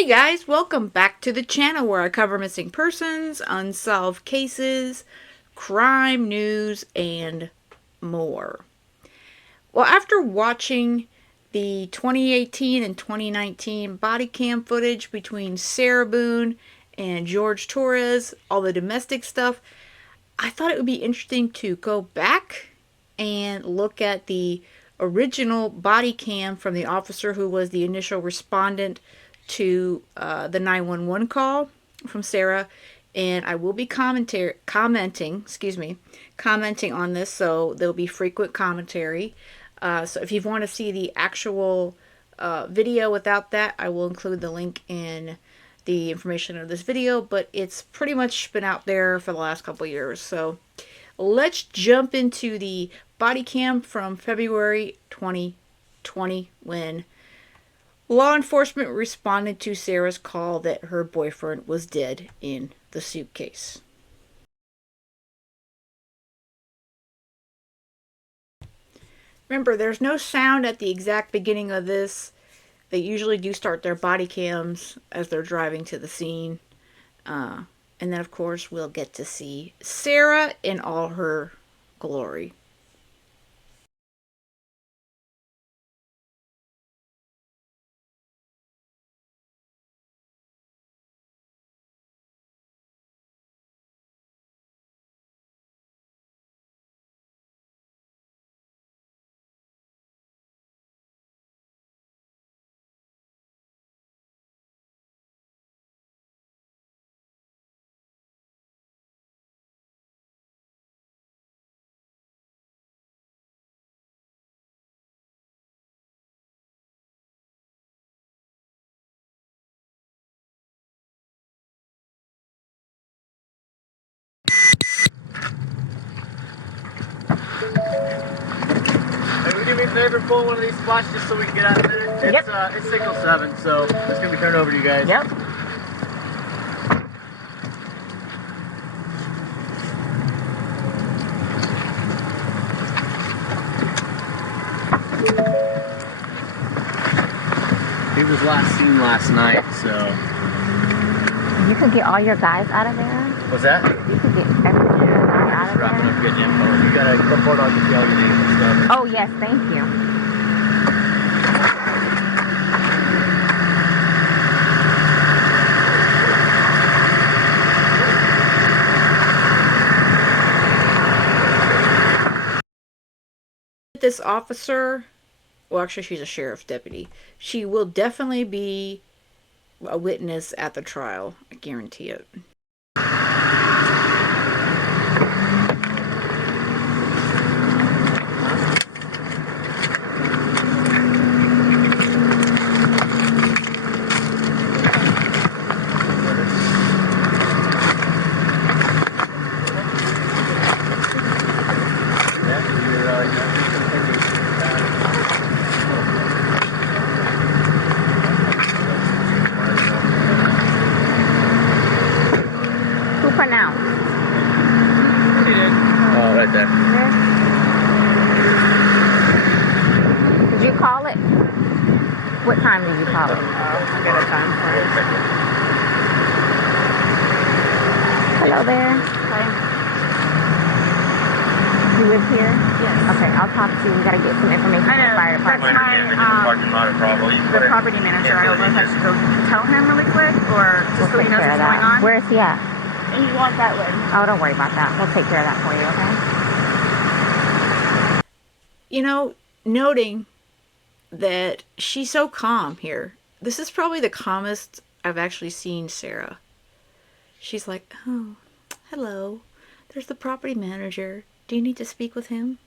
Hey guys, welcome back to the channel where I cover missing persons, unsolved cases, crime news, and more. Well, after watching the 2018 and 2019 body cam footage between Sarah Boone and George Torres, all the domestic stuff, I thought it would be interesting to go back and look at the original body cam from the officer who was the initial respondent to the 911 call from Sarah, and I will be commenting on this, so there'll be frequent commentary. So if you want to see the actual video without that, I will include the link in the information of this video, but it's pretty much been out there for the last couple years. So let's jump into the body cam from February 2020 when law enforcement responded to Sarah's call that her boyfriend was dead in the suitcase. Remember, there's no sound at the exact beginning of this. They usually do start their body cams as they're driving to the scene. And then, of course, we'll get to see Sarah in all her glory. Hey, would you do me a favor, pull one of these spots just so we can get out of there? It's signal 7, so it's gonna be turned over to you guys. Yep. He was last seen last night, so. You could get all your guys out of there. What's that? You could get everything out of there. Wrapping up getting info. You gotta report on all your names and stuff. Oh yes, thank you. This officer, well, actually, she's a sheriff's deputy. She will definitely be a witness at the trial. I guarantee it. Who pronounced? Oh, right there. Did you call it? What time did you call it? I'll get a time for it. Hello there. Hi. You live here? Yes. Okay, I'll talk to you. We gotta get some information from the fire department. The property manager. I don't know if I should go tell him really quick or just so he knows what's going on. Where is he at? And you want that way. Oh, don't worry about that. We'll take care of that for you, okay? You know, noting that she's so calm here. This is probably the calmest I've actually seen Sarah. She's like, oh, hello. There's the property manager. Do you need to speak with him?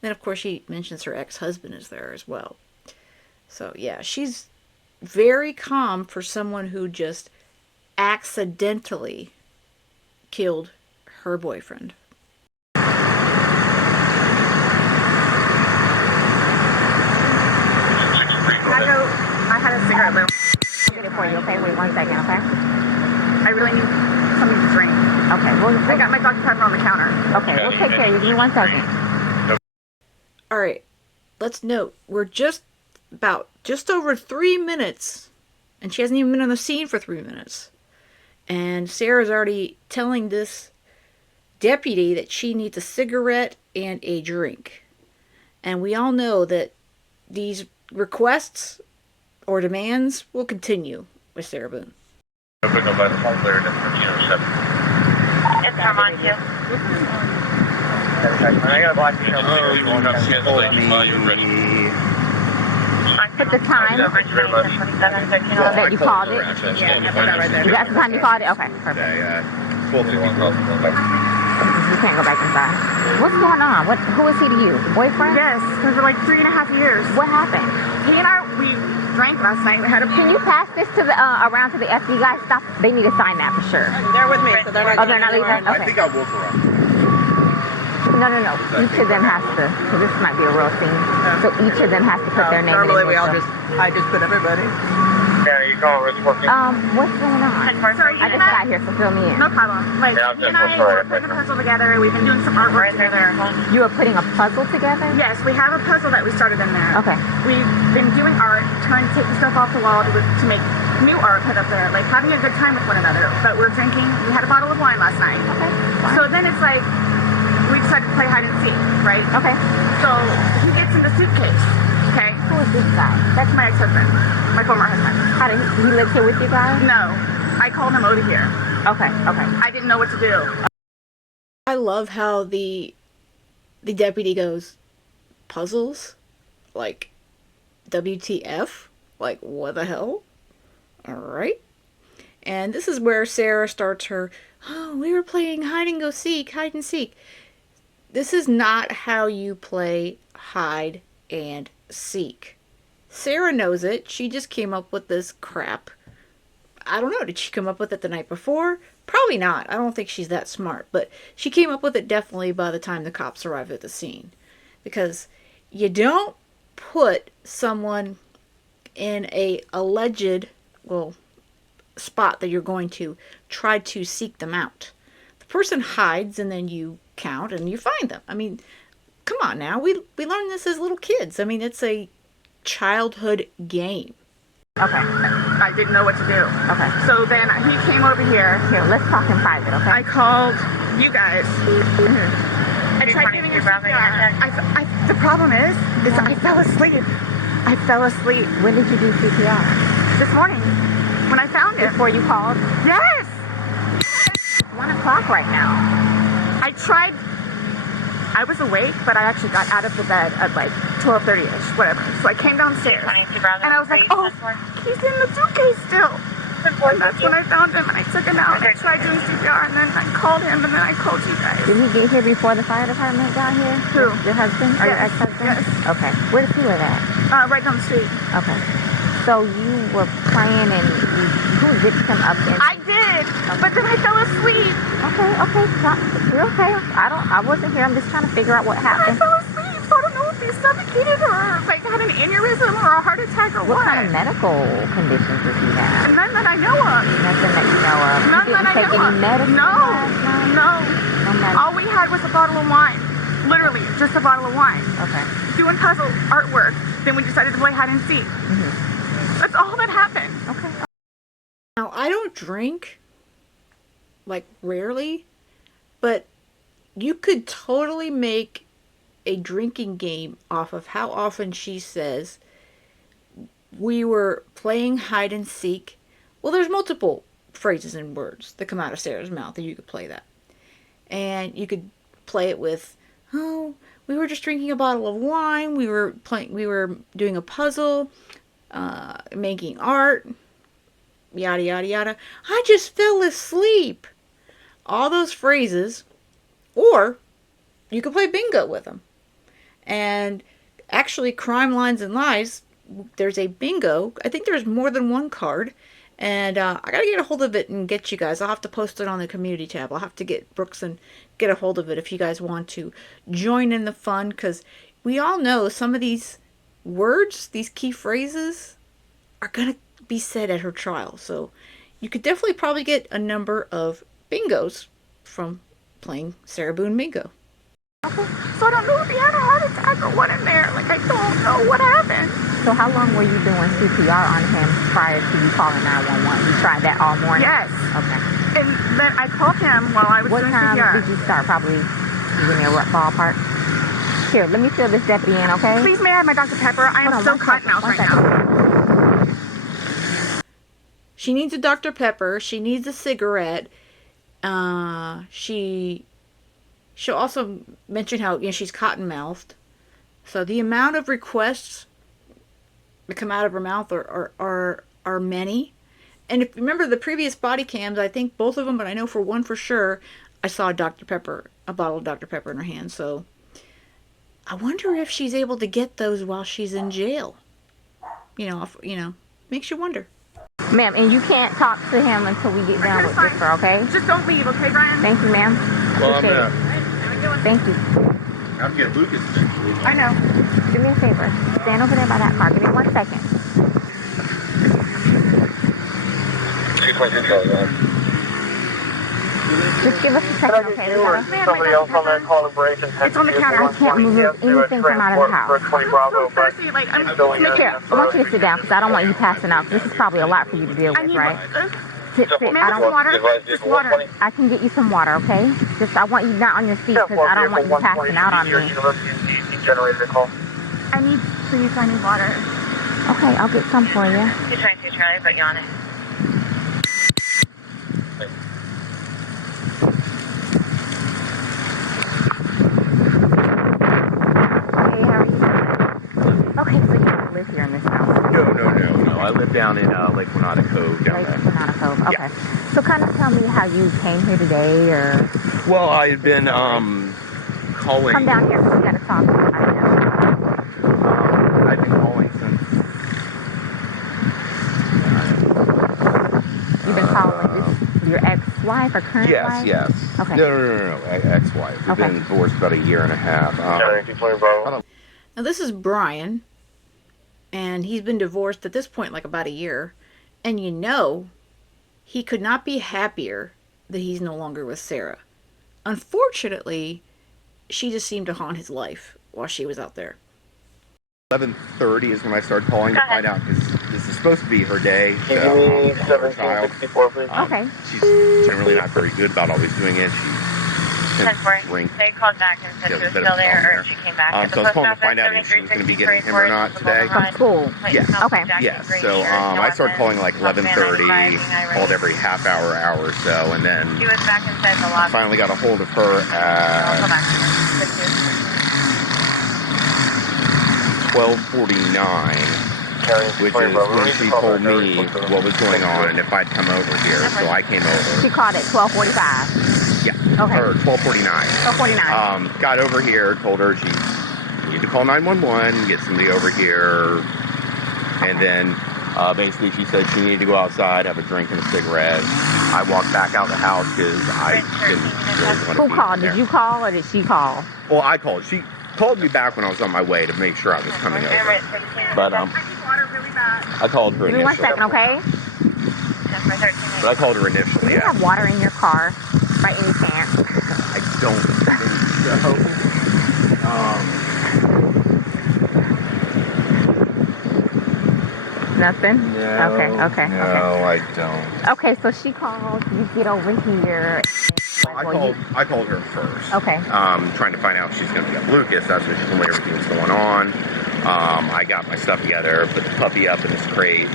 Then, of course, she mentions her ex-husband is there as well. So, yeah, she's very calm for someone who just accidentally killed her boyfriend. I had a cigarette, but I'll get it for you, okay? Wait 1 second, okay? I really need something to drink. Okay, I got my Dr. Pepper on the counter. Okay, we'll take care of you. Give me 1 second. Alright, let's note, we're just over 3 minutes And she hasn't even been on the scene for 3 minutes. And Sarah's already telling this deputy that she needs a cigarette and a drink. And we all know that these requests or demands will continue with Sarah Boone. It's from on you. I gotta watch the Put the time that you called it. Is that the time you called it? Okay, perfect. You can't go back inside. What's going on? Who is he to you? Boyfriend? Yes, for like 3.5 years. What happened? He and I, we drank last night. We had a. Can you pass this to the around to the FD guys? Stop. They need to sign that for sure. They're with me, so they're not. Oh, they're not leaving? Okay. I think I woke her up. No. Each of them has to. So this might be a real scene. So each of them has to put their name. Normally in we all I just put everybody. Yeah, you call it working. What's going on? I just got here, so fill me in. No problem. Like, Yeah, he and I were putting a puzzle together. We've been doing some artwork together. You are putting a puzzle together? Yes, we have a puzzle that we started in there. Okay. We've been doing art, trying to take the stuff off the wall to make new art put up there, like having a good time with one another. But we're drinking. We had a bottle of wine last night. Okay. So then it's like, we decided to play hide and seek, right? Okay. So he gets in the suitcase, okay? Who is this guy? That's my ex-husband, my former husband. How did he live here with you guys? No, I called him over here. Okay. I didn't know what to do. I love how the deputy goes, puzzles? Like, WTF? Like, what the hell? Alright. And this is where Sarah starts her, oh, we were playing hide and seek. This is not how you play hide and seek. Sarah knows it. She just came up with this crap. I don't know. Did she come up with it the night before? Probably not. I don't think she's that smart. But she came up with it definitely by the time the cops arrived at the scene. Because you don't put someone in a alleged, spot that you're going to try to seek them out. The person hides and then you count and you find them. I mean, come on now. We learned this as little kids. I mean, it's a childhood game. Okay. I didn't know what to do. Okay. So then he came over here. Here, let's talk in private, okay? I called you guys. I tried giving you CPR. The problem is I fell asleep. When did you do CPR? This morning when I found it. Before you called? Yes. 1 o'clock right now. I tried. I was awake, but I actually got out of the bed at like 12:30ish, whatever. So I came downstairs, and I was like, oh, he's in the suitcase still. And that's when I found him, and I took him out. I tried doing CPR, and then I called him, and then I called you guys. Did he get here before the fire department got here? Who? Your husband? Or your ex-husband? Yes. Okay. Where does he live at? Right down the street. Okay. So you were playing and who zipped him up in? I did, but then I fell asleep. Okay. You're okay. I wasn't here. I'm just trying to figure out what I happened. fell asleep, so I don't know if he suffocated or like had an aneurysm or a heart attack or What kind of medical conditions does he have? None that I know of. Nothing that you know of. None You that I didn't take know any of. medicine No, last night? no. No medicine. All we had was a bottle of wine. Literally, just a bottle of wine. Okay. Doing puzzle artwork. Then we decided to play hide and seek. That's all that happened. Okay. Now, I don't drink, like, rarely, but you could totally make a drinking game off of how often she says we were playing hide and seek. Well, there's multiple phrases and words that come out of Sarah's mouth that you could play that. And you could play it with, oh, we were just drinking a bottle of wine, we were doing a puzzle, making art, yada yada yada. I just fell asleep. All those phrases. Or you could play bingo with them. And actually, Crime Lines and Lies, there's a bingo. I think there's more than one card. And I gotta get a hold of it and get you guys. I'll have to post it on the community tab. I'll have to get Brooks and get a hold of it if you guys want to join in the fun. Because we all know some of these words, these key phrases, are going to be said at her trial. So you could definitely probably get a number of bingos from playing Sarah Boone bingo. So I don't know if he had a heart attack or what in there. Like, I don't know what happened. So how long were you doing CPR on him prior to you calling 911? You tried that all morning? Yes. Okay. And then I called him while I was What doing time CPR. did you start? Probably, you give me a rough ballpark. Here, let me fill this deputy in, okay? Please, may I have my Dr. Pepper? I Hold am on, so one cotton second, mouth one right second. now. She needs a Dr. Pepper. She needs a cigarette. She'll also mention how she's cotton mouthed. So the amount of requests that come out of her mouth are many. And if you remember the previous body cams, I think both of them, but I know for one for sure, I saw a bottle of Dr. Pepper in her hand. So I wonder if she's able to get those while she's in jail. Makes you wonder. Ma'am, and you can't talk to him until we get done with this, sir, okay? Just don't leave, okay, Brian? Thank you, ma'am. Well, I'm Appreciate gonna. it. Thank you. I'm getting Lucas eventually. I know. Do me a favor. Stand over there by that car. Give me 1 second. 222 Charlie. Just give us a second, okay? We gotta- Somebody else on that call break. It's on the counter. I can't move anything from out of the house. Bravo, but Thirsty, like, I'm Here, I want you to sit down because I don't want you passing out. This is probably a lot for you to deal I with, need right? Sit. May I I have some don't. water? Just water. I can get you some water, okay? Just I want you not on your feet because I don't want you passing out on me. Generator call. I need water. Okay, I'll get some for you. 222 Charlie, but you on it. Hey, how are you doing? Okay, so you don't live here in this house. No. I live down in Lake Renata Cove down Lake there. Renata Cove. Okay. Yeah. So kind of tell me how you came here today, or Well, I had been calling. come down here. We gotta talk. I've been calling since. You've been calling this your ex-wife or current wife? Yes. Okay. No. Ex-wife. We've Okay. been divorced about a year and a half. Generator 220 Bravo. Now this is Brian, and he's been divorced at this point like about a year, and he could not be happier that he's no longer with Sarah. Unfortunately, she just seemed to haunt his life while she was out there. 11:30 is when I started calling to find out because this is supposed to be her day. Can you give me 1764, please? Okay. She's generally not very good about always doing it. She tends to drink. They called back and said she was still there, or she came back. So I was calling to find out if she was going to be getting him or not today. From school. Yes. Okay. Yes. So I started calling like 11:30, called every half hour or so, and then She was back inside the lobby. finally got a hold of her I'll at call back. 12:49, which is when she told me what was going on and if I'd come over here. So I came over. She called at 12:45. Yeah. Okay. Or 12:49. 12:49. Got over here, told her she needed to call 911, get somebody over here, and then basically she said she needed to go outside, have a drink and a cigarette. I walked back out the house because I didn't really want to Who be called? in there. Did you call or did she call? Well, I called. She called me back when I was on my way to make sure I was coming over. But I need water really bad. I called her Give me 1 initially. second, okay? But I called her initially. Do you Yeah. have water in your car? Right in your pants? I don't think so. Nothing? No. Okay. No, I don't. Okay, so she called, you get over here. I called her first. Okay. Trying to find out if she's going to be at Lucas. That's when she told me everything was going on. I got my stuff together, put the puppy up in his crate.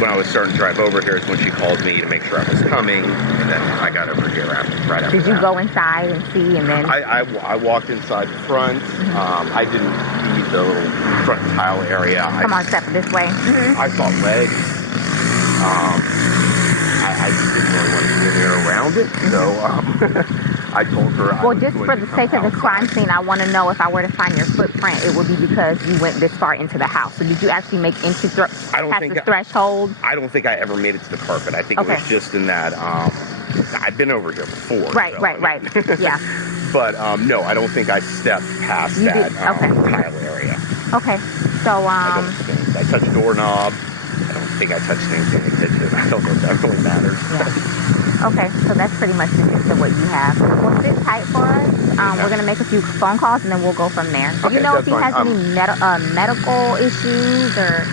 When I was starting to drive over here is when she called me to make sure I was coming, and then I got over here right after Did you that. go inside and see and then? I walked inside the front. I didn't see the little front tile area. Come on, step this way. I saw legs. I just didn't really want to be in there around it, so I told her. Well, just for the sake of the crime scene, I want to know if I were to find your footprint, it would be because you went this far into the house. So did you actually make entry past the threshold? I don't think I ever made it to the carpet. I think it was just in that. I've been over here before. Right. Yeah. But no, I don't think I stepped past tile area. Okay. So I touched doorknob. I don't think I touched anything in the kitchen. I don't know if that really matters. Yeah. Okay, so that's pretty much the gist of what you have. Well, sit tight for us. We're going to make a few phone calls, and then we'll go from there. Do Okay, you know if that's he has fine. any medical issues or...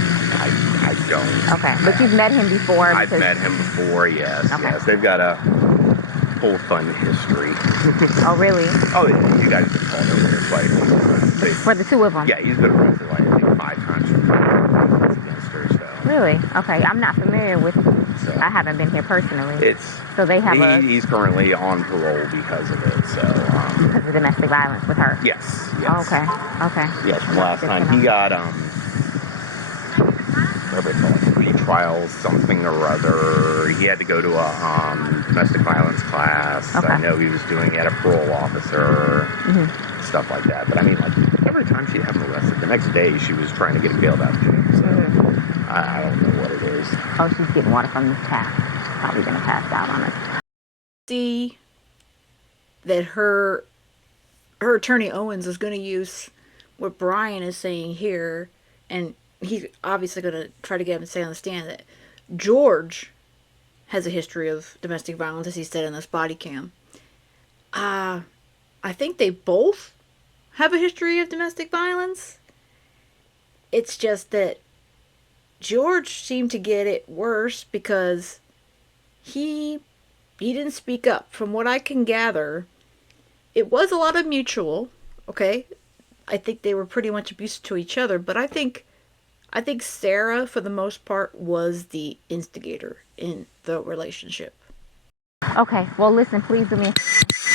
I don't. Okay, but you've met him before? I've met him before, yes. Okay. Yes, they've got a whole fun history. Oh, really? Oh, yeah, you guys have called over here quite a few times. For the two of them? Yeah, he's been arrested like I think 5 times for against her, so. Really? Okay, I'm not familiar with... So, I haven't been here personally. so they have he's currently on parole because of it, so. Because of domestic violence with her? Yes. Oh, okay. Yes, from last time he got, whatever they call it, pre-trial something or other. He had to go to a domestic violence class. Okay. I know he was doing it at a parole officer, stuff like that. But I mean, like, every time she'd have him arrested, the next day she was trying to get him bailed out of jail. So I don't know what it is. Oh, she's getting water from the tap. Probably gonna pass out on us. See that her attorney Owens is going to use what Brian is saying here, and he's obviously going to try to get him to say on the stand that George has a history of domestic violence, as he said in this body cam. I think they both have a history of domestic violence. It's just that George seemed to get it worse because he didn't speak up. From what I can gather, it was a lot of mutual, okay? I think they were pretty much abusive to each other, but I think Sarah, for the most part, was the instigator in the relationship. Okay, well, listen, please do me a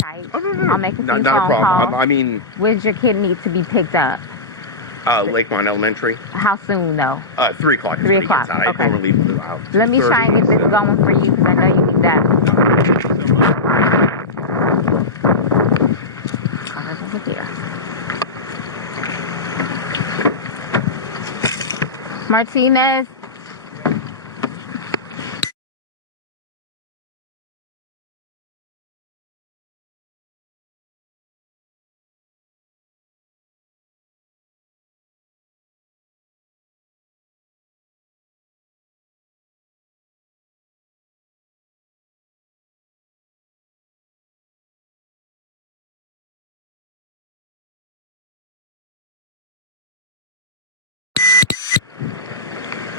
tight. Oh, no. I'll make a few Not a phone problem. calls. I mean, Where does your kid need to be picked up? Lakeline Elementary. How soon, though? 3 o'clock is 3 when he gets o'clock, out. I okay. normally leave out. Let me try and get this going for you, because I know you need that. Over here. Martinez.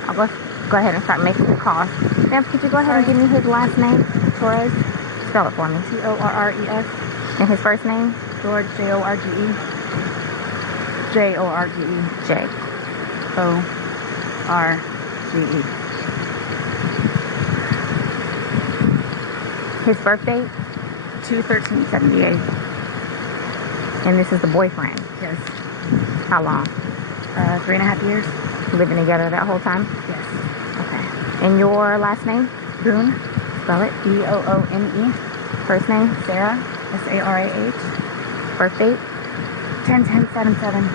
I'll go ahead and start making the calls. Sam, could you go ahead and give me his last name? Torres? Spell it for me. Torres. And his first name? George, Jorge. Jorge. J. O-R-G-E. His birth date? 2/13/78. And this is the boyfriend. Yes. How long? 3.5 years. Living together that whole time? Yes. Okay. And your last name? Boone. Spell it. B-O-O-N-E. First name? Sarah. S-A-R-A-H. Birth date? 10/10/77.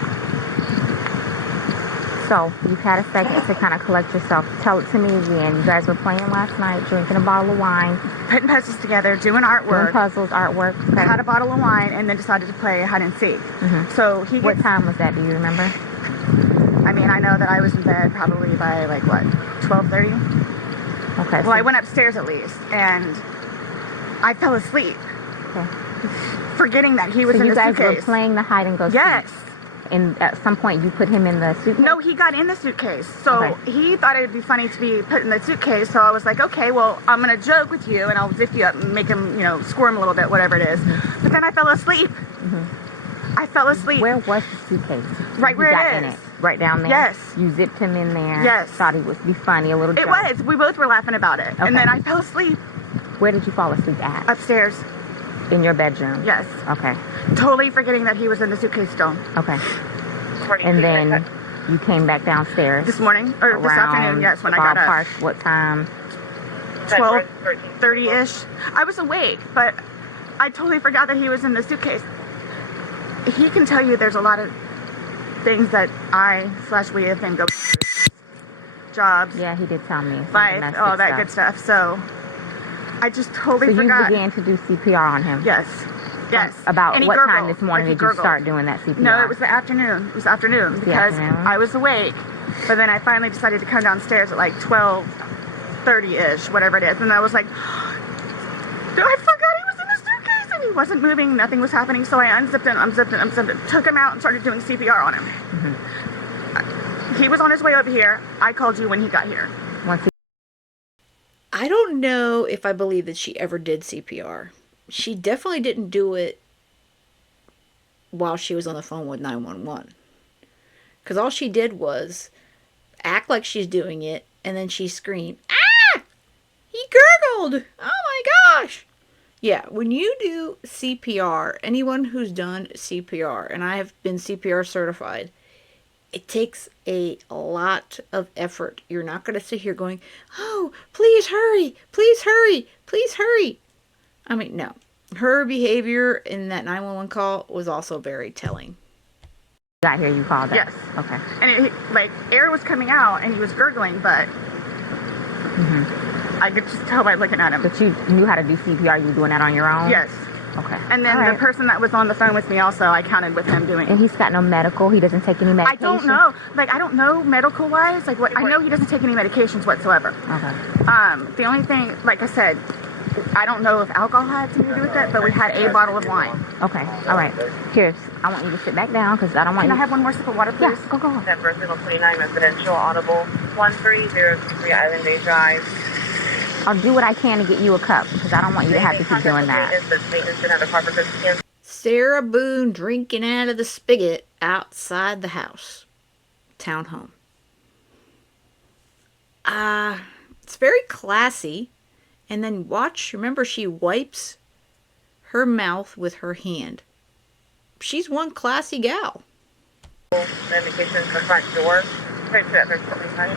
So, you've had a second to kind of collect yourself. Tell it to me again. You guys were playing last night, drinking a bottle of wine, Putting puzzles together, doing doing artwork. puzzles, artwork. Okay. Had a bottle of wine and then decided to play hide and seek. So he What gets, time was that? Do you remember? I mean, I know that I was in bed probably by like what, 12:30? Okay. Well, I went upstairs at least and I fell asleep. Okay. Forgetting that he was So in you the guys suitcase. were playing the hide and go seek. Yes. And at some point you put him in the suitcase? No, he got in the suitcase. So Okay. he thought it would be funny to be put in the suitcase. So I was like, okay, well, I'm going to joke with you and I'll zip you up and make him, squirm a little bit, whatever it is. But then I fell asleep. I fell asleep. Where was the suitcase? Right where You got it in is. it? Right down there? Yes. You zipped him in there? Yes. Thought he would be funny, a little It joke. was. We both were laughing about it. Okay. And then I fell asleep Where did you fall asleep at? upstairs. In your bedroom? Yes. Okay. Totally forgetting that he was in the suitcase still. Okay. And then you came back downstairs? This morning, or this afternoon, yes, when I got up. Ballpark, what time? 12:30-ish. I was awake, but I totally forgot that he was in the suitcase. He can tell you there's a lot of things that we have been going through. Jobs, Yeah, he did tell me. some life, domestic all that good stuff. So I just totally So you forgot. began to do CPR on him? Yes. Yes. About And he what time gurgled, this morning like he did you gurgled. start doing that CPR? No, it was the afternoon. It was afternoon The because afternoon? I was awake But then I finally decided to come downstairs at like 12:30-ish, whatever it is. And I was like, I forgot he was in the suitcase. And he wasn't moving. Nothing was happening. So I unzipped it, took him out and started doing CPR on him. He was on his way over here. I called you when he got here. I don't know if I believe that she ever did CPR. She definitely didn't do it while she was on the phone with 911. Because all she did was act like she's doing it, and then she screamed, "Ah! He gurgled! Oh my gosh!" Yeah, when you do CPR, anyone who's done CPR, and I have been CPR certified, it takes a lot of effort. You're not going to sit here going, "Oh, please hurry, please hurry, please hurry." I mean, no. Her behavior in that 911 call was also very telling. Got here, you called us. Yes. Okay. And like air was coming out and he was gurgling, but I could just tell by looking at him. But you knew how to do CPR. You were doing that on your own? Yes. Okay. And then the person that was on the phone with me also, I counted with him doing it. And he's got no medical? He doesn't take any medication? I don't know. Like, I don't know medical-wise. Like, what I know he doesn't take any medications whatsoever. Okay. The only thing, like I said, I don't know if alcohol had to do with it, but we had a bottle of wine. Okay. All right. Here, I want you to sit back down because I don't want Can you... I have one more sip of water, please? Yeah, go. Denver, Signal 29, residential, audible, 1303 Island Bay Drive. I'll do what I can to get you a cup because I don't want you to have to keep doing that. Sarah Boone drinking out of the spigot outside the house. Townhome. It's very classy. And then watch, remember she wipes her mouth with her hand. She's one classy gal. Indication to the front door. Right to that, there's something right.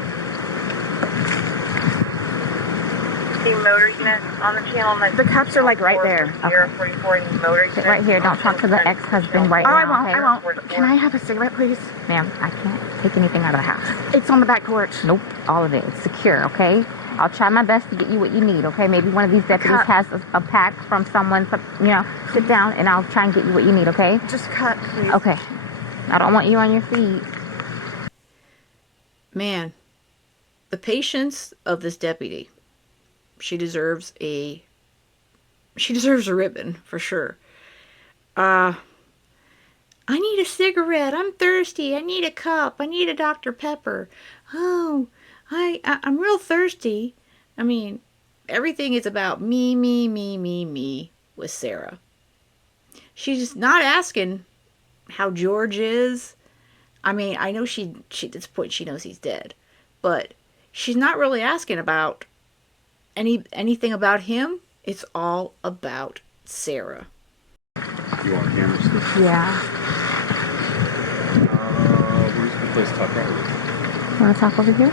The motor unit on the channel. The cups are like right there. 044 motor unit. Sit right here. Don't talk to the ex-husband right Oh, now. I won't. Can I have a cigarette, please? Ma'am, I can't take anything out of the house. It's on the back porch. Nope. All of it. It's secure, okay? I'll try my best to get you what you need, okay? Maybe one of these deputies has a pack from someone, you know, sit down and I'll try and get you what you need, okay? Just cut, please. Okay. I don't want you on your feet. Man, the patience of this deputy. She deserves a ribbon for sure. I need a cigarette. I'm thirsty. I need a cup. I need a Dr. Pepper. Oh, I'm real thirsty. I mean, everything is about me with Sarah. She's not asking how George is. I mean, I know she at this point she knows he's dead, but she's not really asking about anything about him. It's all about Sarah. You want camera stuff? Yeah. Where's the place to talk about? Want to talk over here?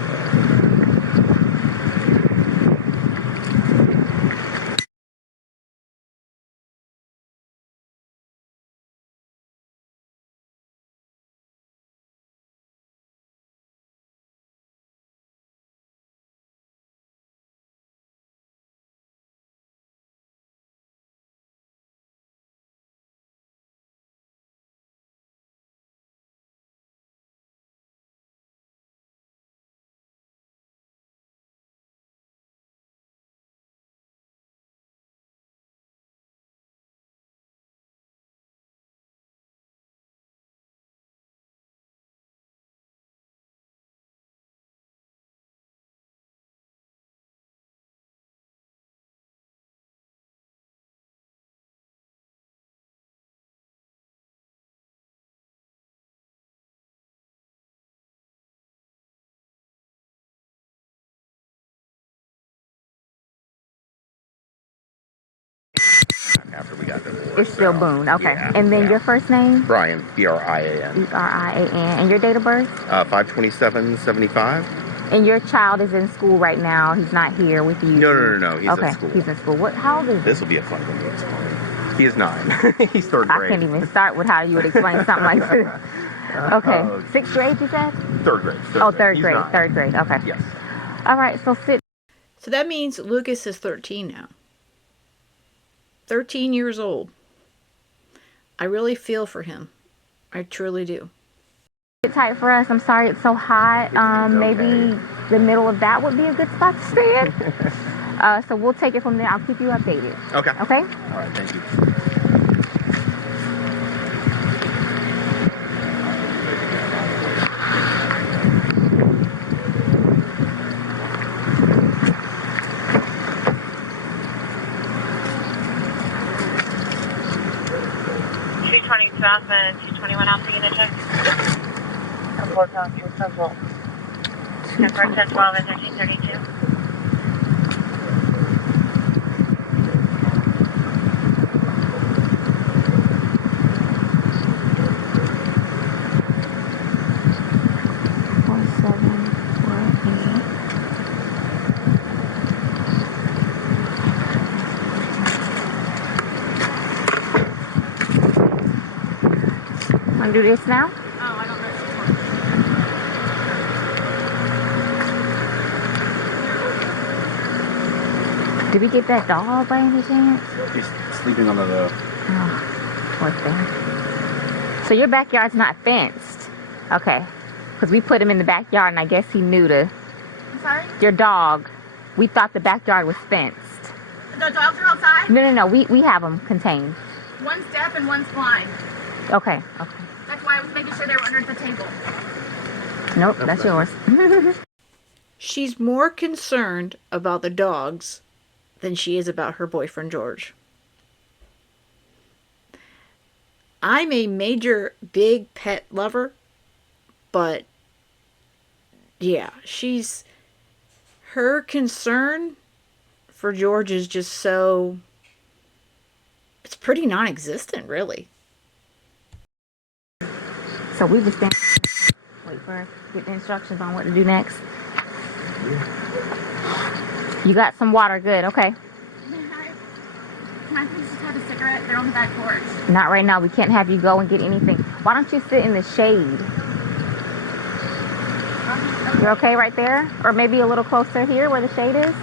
After we got divorced. It's still Boone. Okay. Yeah, And then your first name? Brian, B-R-I-A-N. B-R-I-A-N. And your date of birth? 5/27/75. And your child is in school right now. He's not here with you. No. He's in school. He's in school. How old is he? This will be a fun one to explain. He is 9. He's third I grade. can't even start with how you would explain something like this. Okay. 6th grade, you said? Third grade. Third He's grade. 9. Third grade. Okay. Yes. All right. So sit. So that means Lucas is 13 now. 13 years old. I really feel for him. I truly do. Sit tight for us. I'm sorry it's so hot. Maybe the middle of that would be a good spot to stay in. So we'll take it from there. I'll keep you updated. Okay. Okay? All right, thank you. South and 221 Alpha unit check. Report on your central. Number 1012 and 1332. Want to do this now? Oh, I don't know. Did we get that dog by any chance? He's sleeping on the roof. Oh, poor thing. So your backyard's not fenced? Okay. Because we put him in the backyard and I guess he knew to... I'm sorry? Your dog. We thought the backyard was fenced. The dogs are outside? No. We have them contained. One's deaf and one's blind. Okay. That's why I was making sure they were under the table. Nope, that's yours. She's more concerned about the dogs than she is about her boyfriend, George. I'm a major big pet lover, but yeah, her concern for George is just so, it's pretty non-existent, really. So we just been wait for get the instructions on what to do next. You got some water, good, okay. Can I please just have a cigarette? They're on the back porch. Not right now, we can't have you go and get anything. Why don't you sit in the shade? You're okay right there? Or maybe a little closer here where the shade is?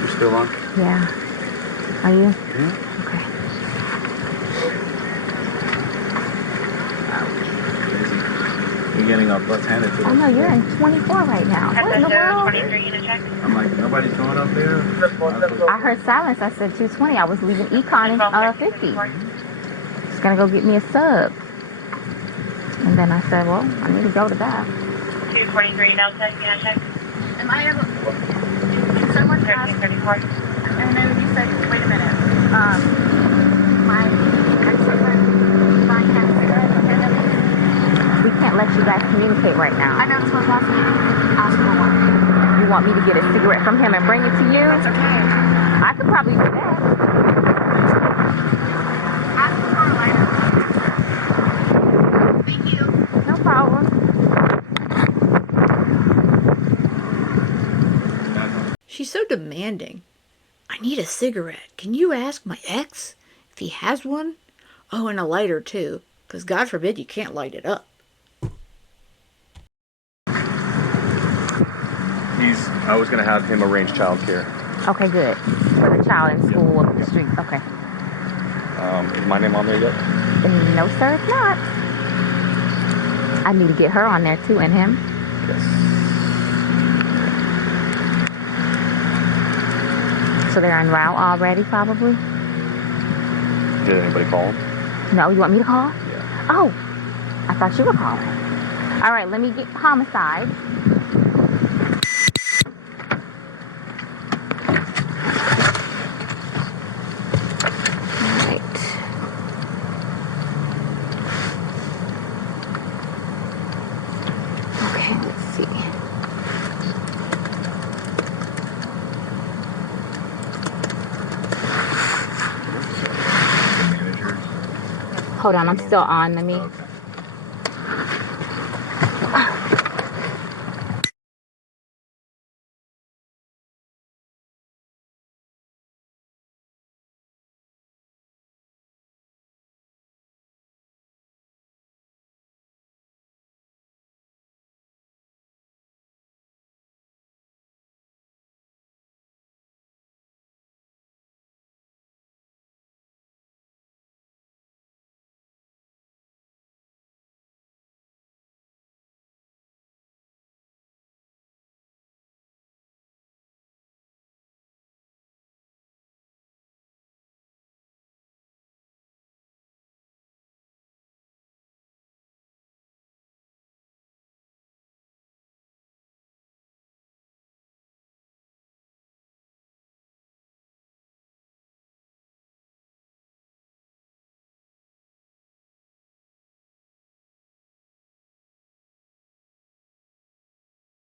You're still on? Yeah. Are you? Yeah. Okay. You're getting up left-handed today. Oh no, you're in 24 right now. What in the world? 23 unit check. I'm like, nobody's going up there? I heard silence. I said 220. I was leaving Econ in 50. Just gonna go get me a sub. And then I said, well, I need to go to that. 243 Delta unit check. Am I able... Can someone ask... 1334. I know you said... Wait a minute. My ex-husband buying that cigarette and everything. We can't let you guys communicate right I now. know it's supposed to ask me. Ask for one. You want me to get a cigarette from him and bring it to you? That's okay. I could probably do that. Ask for a lighter. Thank you. No problem. She's so demanding. I need a cigarette. Can you ask my ex if he has one? Oh, and a lighter too, because God forbid you can't light it up. I was gonna have him arrange childcare. Okay, good. For the child in school up the street. Okay. Is my name on there yet? No, sir, it's not. I need to get her on there too, and him. Yes. So they're en route already, probably? Did anybody call him? No, you want me to call? Yeah. Oh, I thought you were calling. All right, let me get homicide. All right. Okay, let's see. Hold on, I'm still on. Let me. Okay.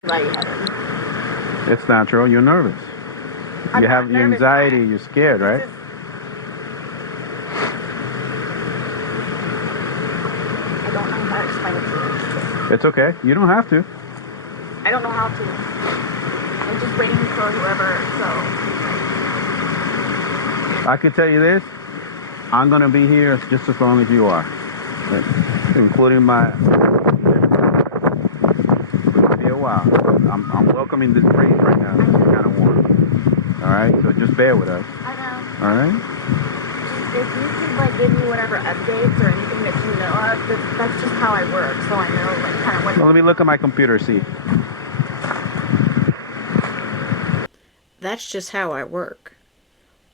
lightheaded. It's natural. You're nervous. I'm You not have your nervous. anxiety. You're scared, right? I don't know how to explain it to you. It's okay. You don't have to. I don't know how to. I'm just waiting for whoever, so. I can tell you this. I'm going to be here just as long as you are. Including my... It'll be a while. I'm welcoming this breeze right now. It's kind of warm. All right? So just bear with us. I know. All right? If you could, like, give me whatever updates or anything that you know of, that's just how I work, so I know, like, kind of what... Well, let me look at my computer, see. That's just how I work.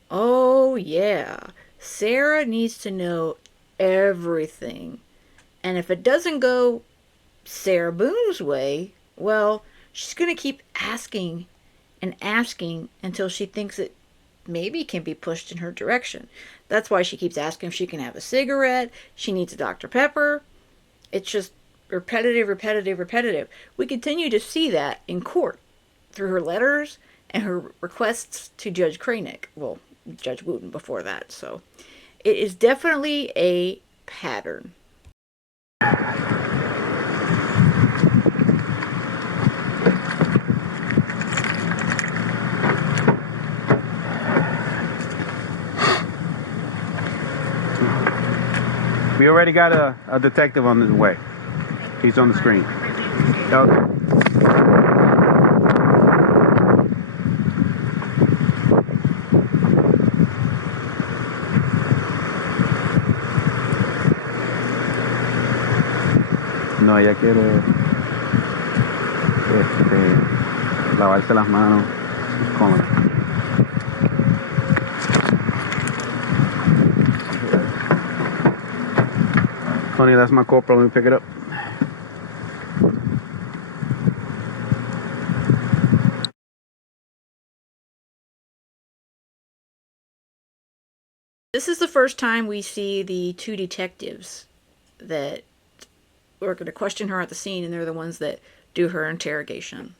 Oh, yeah. Sarah needs to know everything. And if it doesn't go Sarah Boone's way, well, she's going to keep asking and asking until she thinks it maybe can be pushed in her direction. That's why she keeps asking if she can have a cigarette. She needs a Dr. Pepper. It's just repetitive, repetitive, repetitive. We continue to see that in court through her letters and her requests to Judge Kranick. Well, Judge Wooten before that. So it is definitely a pattern. We already got a detective on his way. He's on the screen. Okay. No, ella quiere lavarse las manos con... Honey, that's my corporal. Let me pick it up. This is the first time we see the two detectives that are going to question her at the scene, and they're the ones that do her interrogation.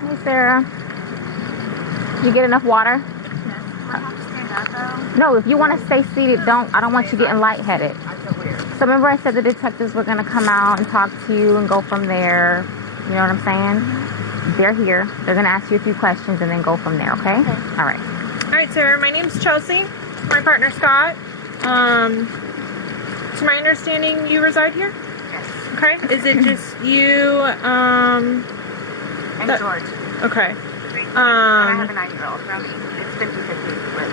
Hey, Sarah. Did you get enough water? No, if you want to stay seated, I don't want you getting lightheaded. So remember I said the detectives were going to come out and talk to you and go from there. You know what I'm saying? They're here. They're going to ask you a few questions and then go from there, okay? All right. All right, Sarah. My name's Chelsea. My partner, Scott. To my understanding, you reside here? Yes. Okay. Is it just you, And George. Okay. And I have a 9-year-old. It's 50-50 with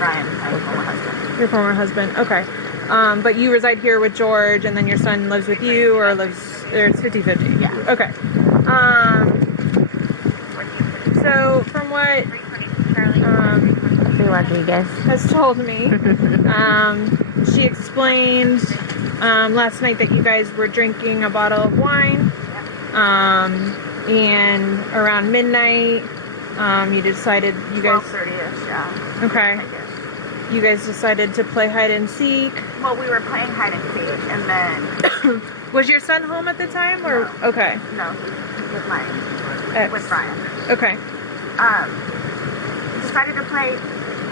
Ryan, my former husband. Your former husband. Okay. But you reside here with George, and then your son lives with you, or it's 50-50? Yeah. Okay. So from what Rodriguez has told me, she explained last night that you guys were drinking a bottle of wine, and around midnight, you decided you guys... 12:30ish, yeah. Okay. You guys decided to play hide and seek. Well, we were playing hide and seek, and then... Was your son home at the time, or... No. Okay. No, with mine. With Ryan. Okay. Decided to play...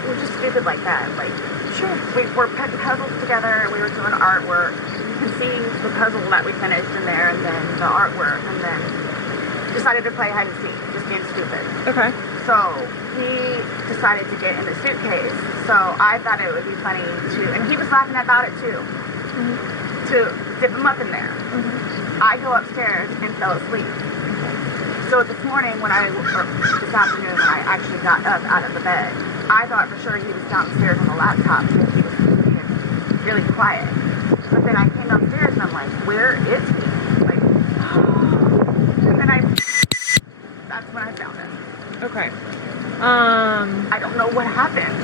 We're just stupid like that. Like, sure. We were putting puzzles together, we were doing artwork. You can see the puzzle that we finished in there, and then the artwork, and then decided to play hide and seek, just being stupid. Okay. So he decided to get in the suitcase. So I thought it would be funny and he was laughing about it too, to dip him up in there. I go upstairs and fell asleep. So this morning or this afternoon when I actually got up out of the bed, I thought for sure he was downstairs on the laptop because he was being really quiet. But then I came downstairs and I'm like, where is he? Like, and then that's when I found him. Okay. I don't know what happened.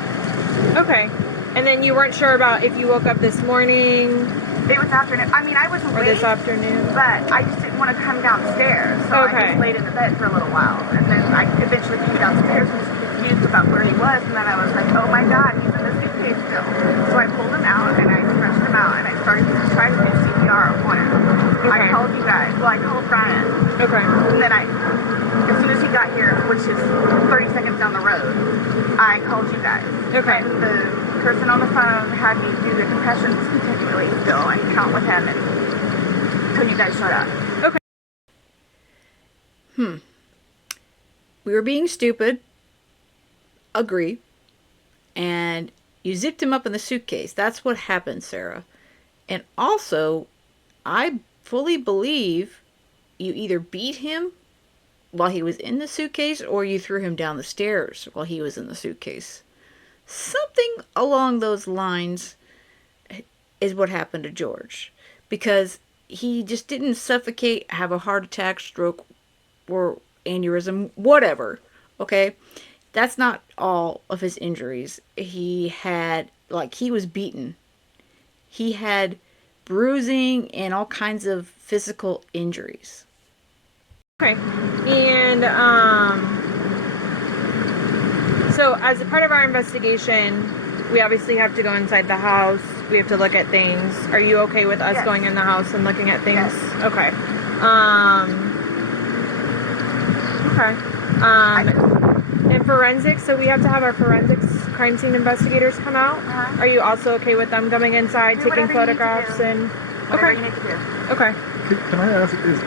Okay. And then you weren't sure about if you woke up this morning It was afternoon. I mean, I was or awake, this afternoon. but I just didn't want to come downstairs. So I just laid in the bed for a little while. And then I eventually came downstairs and was confused about where he was. And then I was like, oh my God, he's in the suitcase still. So I pulled him out and I stretched him out and I started to try to do CPR on him. I called you guys. Well, I called Brian. Okay. And then as soon as he got here, which is 30 seconds down the road, I called you guys. Okay. And the person on the phone had me do the concussions continually still and count with him until you guys showed up. Okay. We were being stupid. Agree. And you zipped him up in the suitcase. That's what happened, Sarah. And also, I fully believe you either beat him while he was in the suitcase or you threw him down the stairs while he was in the suitcase. Something along those lines is what happened to George. Because he just didn't suffocate, have a heart attack, stroke, or aneurysm, whatever. Okay? That's not all of his injuries. He was beaten. He had bruising and all kinds of physical injuries. Okay. And so as a part of our investigation, we obviously have to go inside the house. We have to look at things. Are you okay with us going in the house and looking at things? Yes. Okay. And forensics, so we have to have our forensics crime scene investigators come out. Are you also okay with them coming inside, taking photographs and Whatever you need to do. Okay. Can I ask, is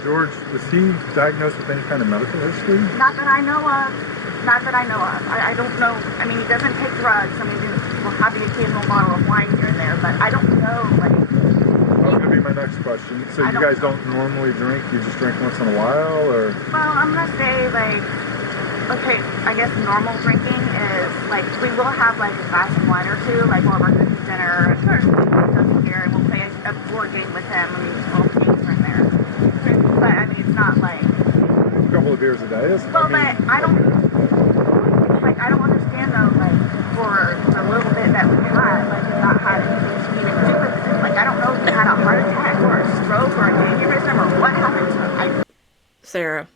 George, is he diagnosed with any kind of medical history? Not that I know of. I don't know. I mean, he doesn't take drugs. I mean, we'll have the occasional bottle of wine here and there, but I don't know, That was going to be my next question. So you guys don't normally drink? You just drink once in a while, or? Well, I'm going to say, okay, I guess normal drinking is, we will have, a glass of wine or two, while we're cooking dinner, and here, and we'll play a board game with him. I mean, all the games are in there. But, I mean, it's not A couple of beers a day? Well, but I don't understand, though, for the little bit that we had, it not had anything to even do with it. I don't know if he had a heart attack or a stroke or an aneurysm or what happened to him. Sarah,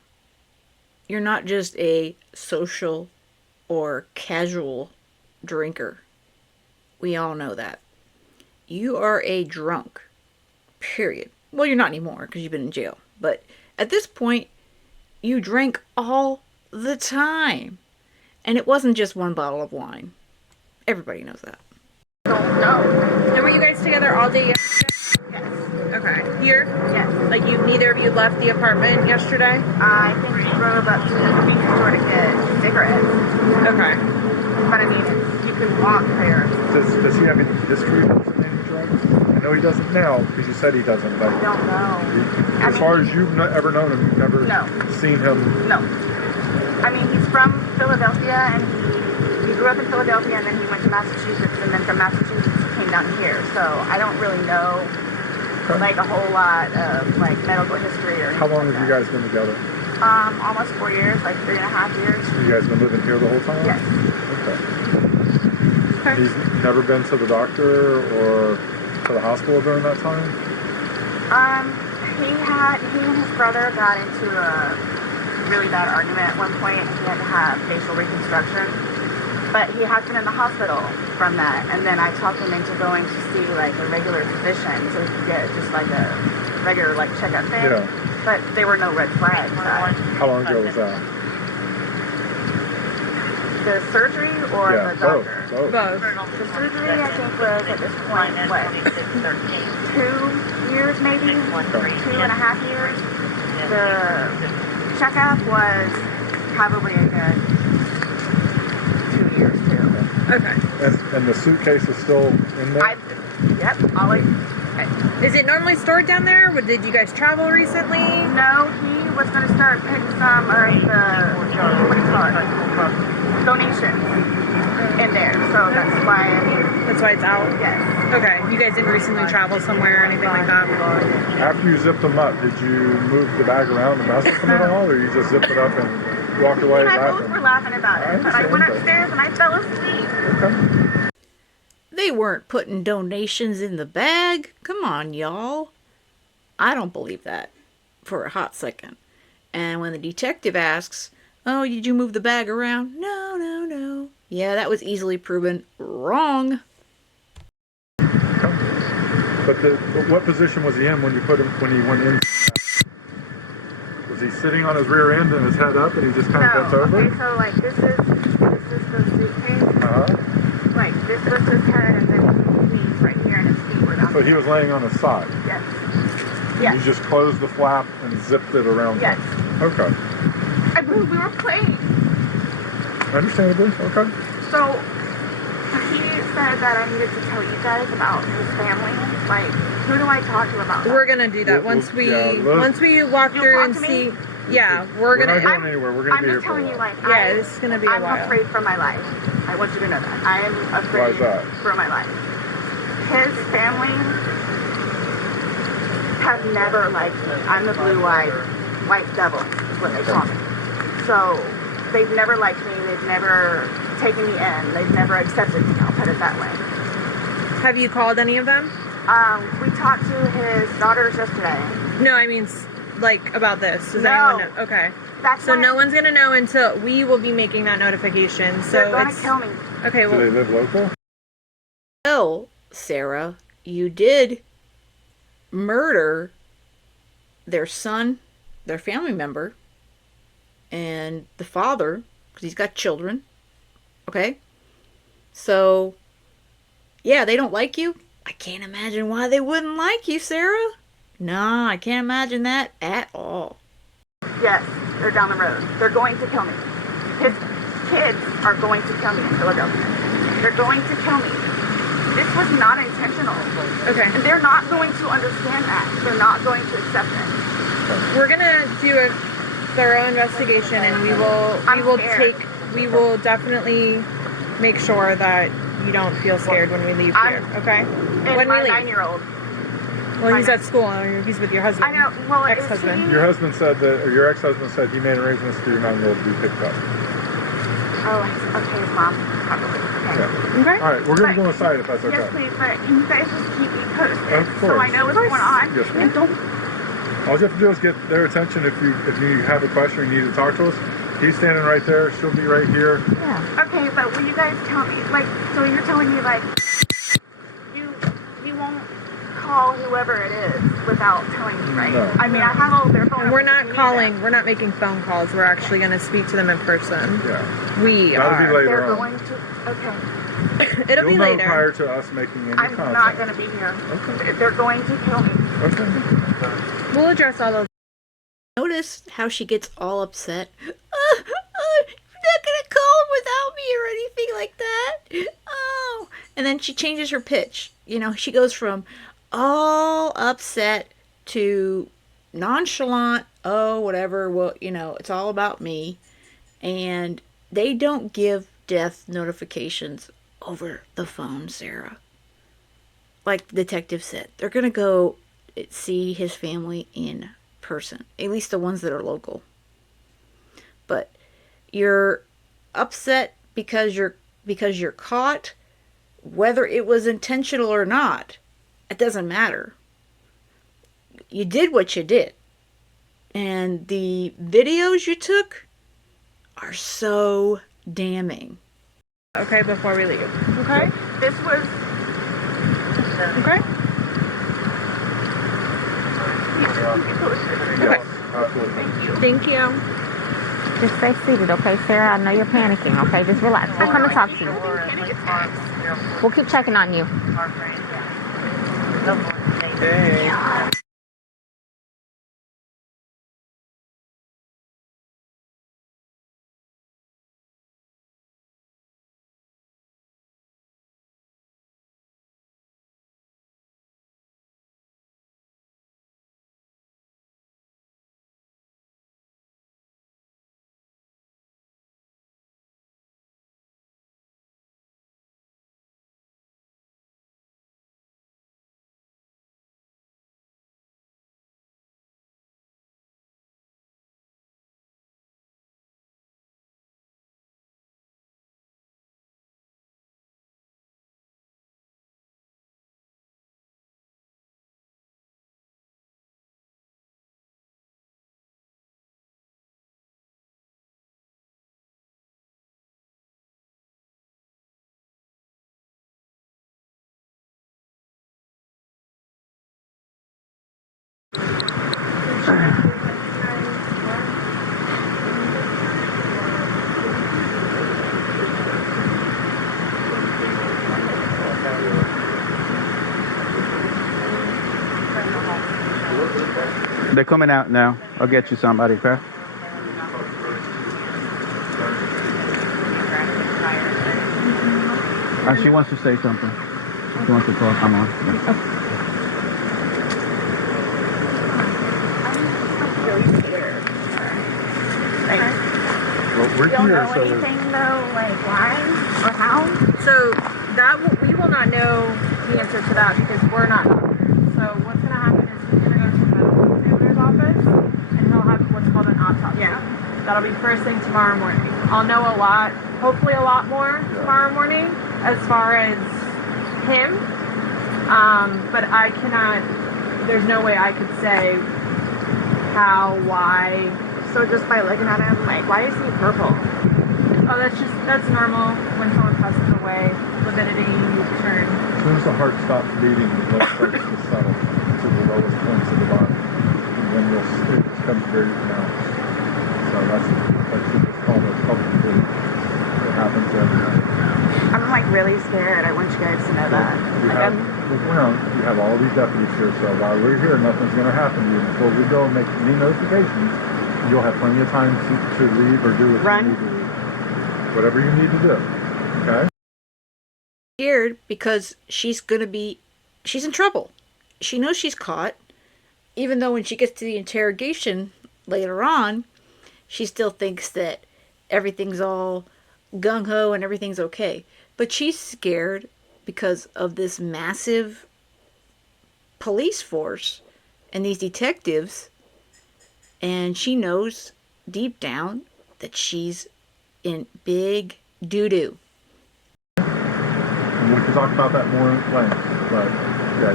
you're not just a social or casual drinker. We all know that. You are a drunk. Period. Well, you're not anymore because you've been in jail. But at this point, you drank all the time. And it wasn't just one bottle of wine. Everybody knows that. No. And were you guys together all day yesterday? Yes. Okay. Here? Yes. Neither of you left the apartment yesterday? I think he drove up to the convenience store to get cigarettes. Okay. But I mean, you can walk there. Does he have any history of consuming drugs? I know he doesn't now, because you said he doesn't, but I don't know. as far as you've ever known him, you've never seen him? No. I mean, he's from Philadelphia, and he grew up in Philadelphia, and then he went to Massachusetts, and then from Massachusetts he came down here. So I don't really know, a whole lot of, medical history or anything. How long have you guys been together? Almost 4 years, 3.5 years. You guys been living here the whole time? Yes. Okay. He's never been to the doctor or to the hospital during that time? He and his brother got into a really bad argument at one point. He had to have facial reconstruction, but he has been in the hospital from that. And then I talked him into going to see a regular physician so he could get just a regular checkup thing. Yeah. But there were no red flags. How long ago was that? The surgery or the doctor? Both. The surgery I think was at this point 2 years maybe, 2.5 years. the checkup was probably a good 2 years too. Okay. And the suitcase is still in there? Yep, Ollie. Is it normally stored down there? Did you guys travel recently? No, he was going to start putting some of the, what do you call it, donations in there. So that's why. That's why it's out? Yes. Okay. You guys didn't recently travel somewhere or anything like that? After you zipped them up, did you move the bag around and mess with them at all, or you just zipped it up and walked away? He and I both were laughing about it, but I went upstairs and I fell asleep. Okay. They weren't putting donations in the bag. Come on, y'all. I don't believe that for a hot second. And when the detective asks, "Oh, did you move the bag around?" No, no, no. Yeah, that was easily proven wrong. But what position was he in when you put him when he went in? Was he sitting on his rear end and his head up, and he just kind of bent over? Okay, so like this is the suitcase. Like this was his head, and then his knees right here, and his feet were down. So he was laying on his side. Yes. Yes. You just closed the flap and zipped it around. Yes. Him. Okay. I mean, we were playing. Understandably. Okay. So he said that I needed to tell you guys about his family. Like, who do I talk to about that? We're gonna do that once we walk through and see. Yeah, we're not gonna. going anywhere. We're gonna be here for a while. I'm just telling you, like, yeah, this is gonna be a while. I'm afraid for my life. I want you to know that. I am afraid for my life. His family have never liked me. I'm the blue-eyed white devil, is what they call me. So they've never liked me. They've never taken me in. They've never accepted me. I'll put it that way. Have you called any of them? We talked to his daughters yesterday. No, I mean, like, about this. Does No. anyone know? Okay. That's So no one's gonna know until we will be making that notification. So they're gonna it's kill me. okay. Do Well, they live local? Well, Sarah, you did murder their son, their family member, and the father, because he's got children. Okay? So, yeah, they don't like you. I can't imagine why they wouldn't like you, Sarah. No, I can't imagine that at all. Yes, they're down the road. They're going to kill me. His kids are going to kill me in Philadelphia. They're going to kill me. This was not intentional. okay. And they're not going to understand that. They're not going to accept it. We're gonna do a thorough investigation, and we will definitely make sure that you don't feel scared when we leave here. Okay? And When my we leave. 9-year-old. Well, he's at school. He's with your husband. I know. Well, ex-husband. Your husband said that, or your ex-husband said he made arrangements for your 9-year-old to be picked up. Oh, okay, his mom. Probably. Okay. Yeah. Okay. All right, we're gonna go inside if that's okay. Yes, please, but can you guys just keep me posted? Of course. So I know what's going on. Yes, ma'am. And don't. All you have to do is get their attention if you have a question or you need to talk to us. He's standing right there. She'll be right here. Yeah. Okay, but will you guys tell me, like, so you're telling me, like, you won't call whoever it is without telling me, right? No. I mean, I have all their phone And we're numbers not if you need calling. them. We're not making phone calls. We're actually going to speak to them in person. Yeah. We That'll are. be later They're on. going to. Okay. It'll You'll be know later. prior to us making any I'm contact. not going to be here. Okay. They're going to kill me. Okay. We'll address all those. Notice how she gets all upset. You're not gonna call without me or anything like that. Oh, and then she changes her pitch. She goes from all upset to nonchalant. Oh, whatever. Well, it's all about me. And they don't give death notifications over the phone, Sarah. Like the detective said, they're gonna go see his family in person, at least the ones that are local. But you're upset because you're caught, whether it was intentional or not. It doesn't matter. You did what you did, and the videos you took are so damning. Okay, before we leave. Okay. This was. Okay. Yes, absolutely. Thank you. Just stay seated, okay, Sarah? I know you're panicking, okay? Just relax. We'll come and talk to you. We'll keep checking on you. Hey. they're coming out now. I'll get you somebody, okay? She wants to say something. She wants to talk. Come on. Well, we're You don't here, know so anything though, like why or how? So we will not know the answer to that because we're not doctors. So what's going to happen is he's going to go to the medical examiner's office and he'll have what's called an autopsy. Yeah. That'll be first thing tomorrow morning. I'll know a lot, hopefully a lot more tomorrow morning as far as him. But I cannot, there's no way I could say how, why. So just by looking at him, like, why is he purple? Oh, that's normal when someone passes away. Lividity turn. as soon as the heart stops beating, the blood starts to settle to the lowest points of the body. And then it becomes very pronounced. So that's what's called a public bleed. It happens every night. I'm like really scared. I want you guys to know that. You have all these deputies here, so while we're here, nothing's going to happen to you. Before we go and make any notifications, you'll have plenty of time to leave or do what you need to do. Whatever you need to do. Okay? Scared because she's in trouble. She knows she's caught, even though when she gets to the interrogation later on, she still thinks that everything's all gung-ho and everything's okay. But she's scared because of this massive police force and these detectives, and she knows deep down that she's in big doo-doo. And we can talk about that more in length, but yeah,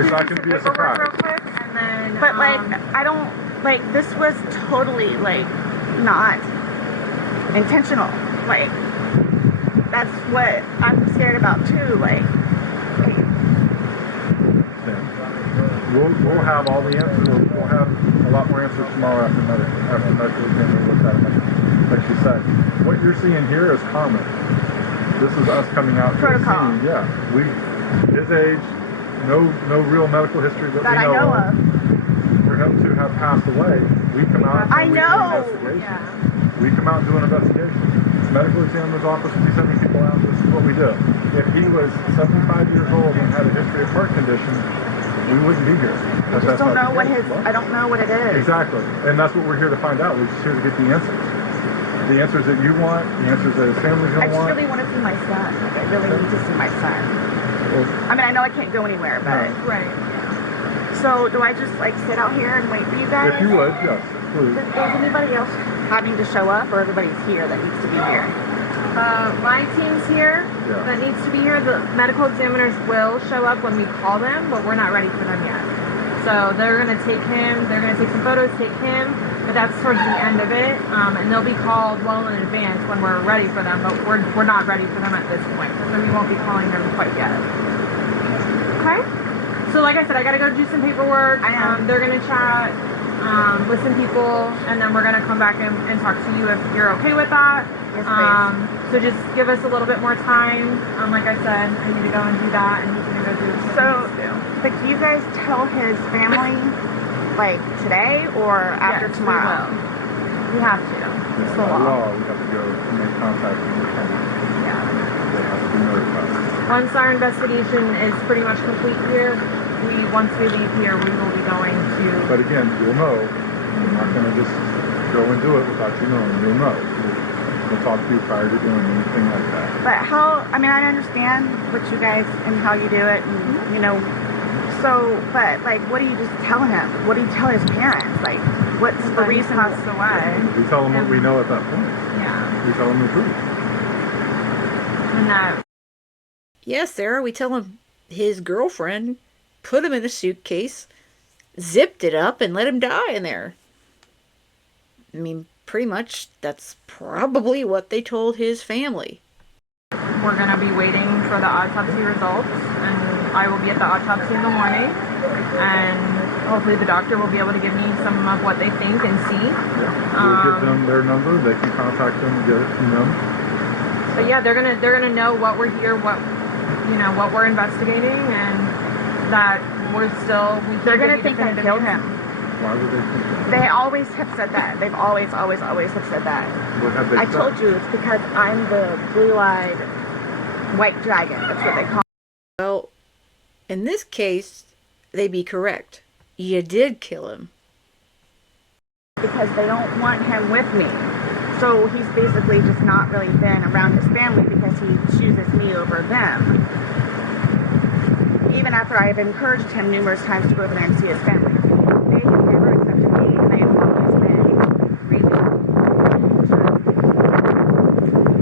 it's not going to be a surprise. Real quick, and then, but like, I don't, like, this was totally, like, not intentional. Like, that's what I'm scared about too, like. We'll have all the answers. We'll have a lot more answers tomorrow after medical examiner looks at it. Like you said, what you're seeing here is common. This is us coming out to the scene. Yeah, his age, no real medical history that we know of. For him to have passed away, we come out and we do an investigation. Yeah. We come out and do an investigation. It's medical examiner's office. We send people out. This is what we do. If he was 75 years old and had a history of heart condition, we wouldn't be here. I just don't know what I don't know what it is. Exactly. And that's what we're here to find out. We're just here to get the answers. The answers that you want, the answers that his family's going to want. I just really want to see my son. Like, I really need to see my son. Well, I mean, I know I can't go anywhere, but... No. Right. So, do I just, like, sit out here and wait for you guys? If you would, yes, please. Does anybody else having to show up, or everybody's here that needs to be here? My team's here that needs to be here. The medical examiners will show up when we call them, but we're not ready for them yet. So they're going to take him, they're going to take some photos, take him, but that's towards the end of it. And they'll be called well in advance when we're ready for them, but we're not ready for them at this point. So we won't be calling them quite yet. Okay? So like I said, I got to go do some paperwork. They're going to chat with some people, and then we're going to come back and talk to you if you're okay with that. Yes, please. So just give us a little bit more time. Like I said, I need to go and do that, and he's going to go do what he needs to do. But do you guys tell his family, like, today or after tomorrow? We have to. It's the law. We have to go and make contact with the family. Yeah. They have to be notified. Once our investigation is pretty much complete here, once we leave here, we will be going to... But again, you'll know. We're not going to just go and do it without you knowing. You'll know. We'll talk to you prior to doing anything like that. But how, I mean, I understand what you guys and how you do it, and, you know, so, but, like, what do you just tell him? What do you tell his parents? Like, what's the reason he passed away? We tell them what we know at that point. Yeah. We tell them the truth. And that... Yes, Sarah, we tell him his girlfriend put him in a suitcase, zipped it up, and let him die in there. I mean, pretty much that's probably what they told his family. We're going to be waiting for the autopsy results, and I will be at the autopsy in the morning, and hopefully the doctor will be able to give me some of what they think and see. We'll give them their number. They can contact them and get it from them. But yeah, they're gonna know what we're here, what we're investigating, and that They're gonna think I killed him. Why would they think that? They always have said that. They've always have said that. What have they I said? told you it's because I'm the blue-eyed white dragon. That's what they call me. Well, in this case, they be correct. You did kill him. Because they don't want him with me. So he's basically just not really been around his family because he chooses me over them. Even after I have encouraged him numerous times to go over there and see his family. They have never accepted me, and they have always been really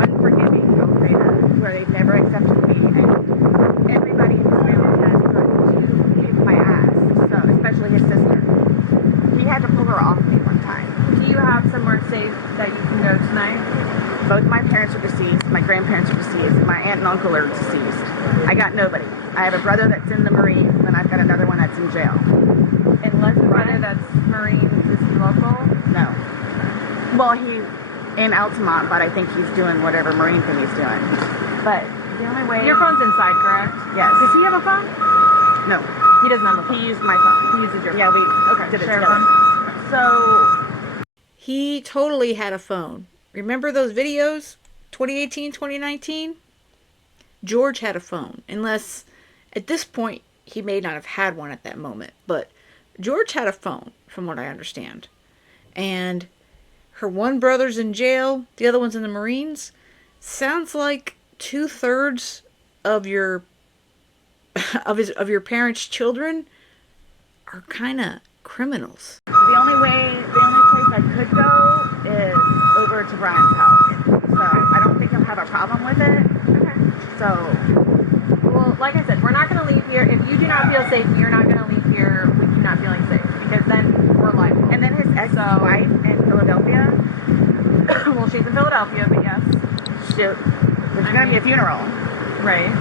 unforgiving, I'll say that, where they've never accepted me. And everybody in his family has tried to kick my ass, so especially his sister. He had to pull her off me one time. Do you have somewhere safe that you can go tonight? Both my parents are deceased, my grandparents are deceased, and my aunt and uncle are deceased. I got nobody. I have a brother that's in the Marines, and I've got another one that's in jail. Unless the brother that's Marines is he local? No. Well, he in Altamont, but I think he's doing whatever Marine thing he's doing. But the only way... Your phone's inside, correct? Yes. Does he have a phone? No. He doesn't have a phone. He used my phone. He uses your phone. Yeah, we did it share a together. phone. So... He totally had a phone. Remember those videos? 2018, 2019? George had a phone. Unless, at this point, he may not have had one at that moment. But George had a phone, from what I understand. And her one brother's in jail, the other one's in the Marines. Sounds like 2/3 of your parents' children are kind of criminals. The only place I could go is over to Brian's house. So I don't think he'll have a problem with it. Okay. So, Well, like I said, we're not going to leave here. If you do not feel safe, you're not going to leave here with you not feeling safe. Because then we're liable. and then his ex-wife in Philadelphia, Well, she's in Philadelphia, but yes. shoot, there's going to be a funeral. Right.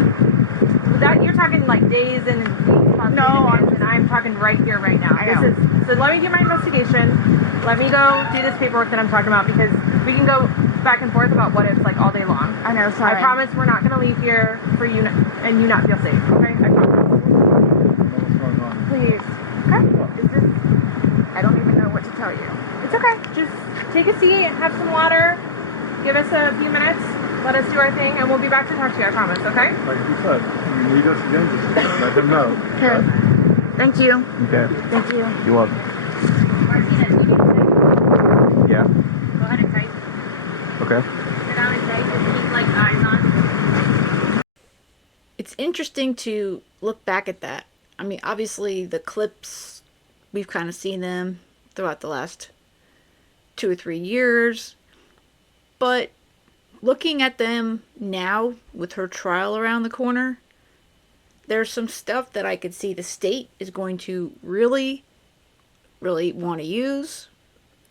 That you're talking like days and weeks, possibly No, in advance, and I'm talking right here, right now. I know. So let me do my investigation. Let me go do this paperwork that I'm talking about because we can go back and forth about what ifs like all day long. I know, sorry. I promise we're not going to leave here for you and you not feel safe. Okay, I promise. What's going on? Please. Okay. Is this... I don't even know what to tell you. It's okay. Just take a seat, have some water, give us a few minutes, let us do our thing, and we'll be back to talk to you. I promise. Okay? Like you said, you need us again, just let them know. Okay. Thank you. Okay. Thank you. You're welcome. Yeah. Go ahead and type. Okay. Sit down and type. Just keep like eyes on. It's interesting to look back at that. I mean, obviously the clips, we've kind of seen them throughout the last 2 or 3 years. But looking at them now with her trial around the corner, there's some stuff that I could see the state is going to really, really want to use.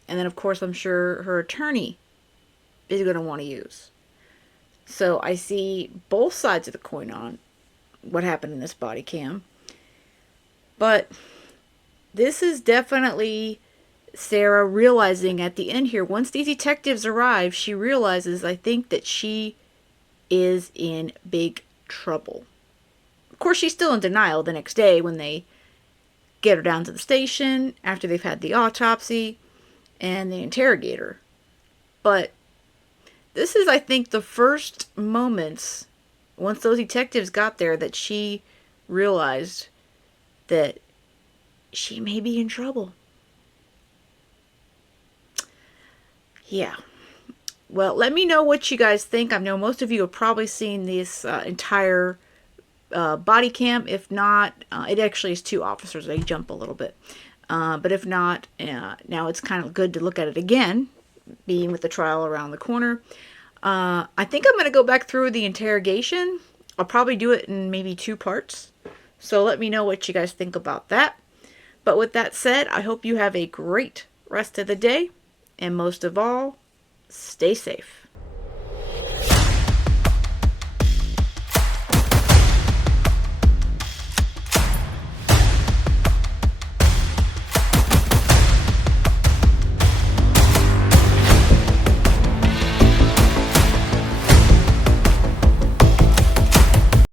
And then, of course, I'm sure her attorney is going to want to use. So I see both sides of the coin on what happened in this body cam. But this is definitely Sarah realizing at the end here, once these detectives arrive, she realizes, I think, that she is in big trouble. Of course, she's still in denial the next day when they get her down to the station after they've had the autopsy and the interrogator. But this is, I think, the first moments, once those detectives got there, that she realized that she may be in trouble. Yeah. Well, let me know what you guys think. I know most of you have probably seen this entire body cam. If not, it actually is 2 officers. They jump a little bit. But if not, now it's kind of good to look at it again, being with the trial around the corner. I think I'm going to go back through the interrogation. I'll probably do it in maybe 2 parts. So let me know what you guys think about that. But with that said, I hope you have a great rest of the day. And most of all, stay safe.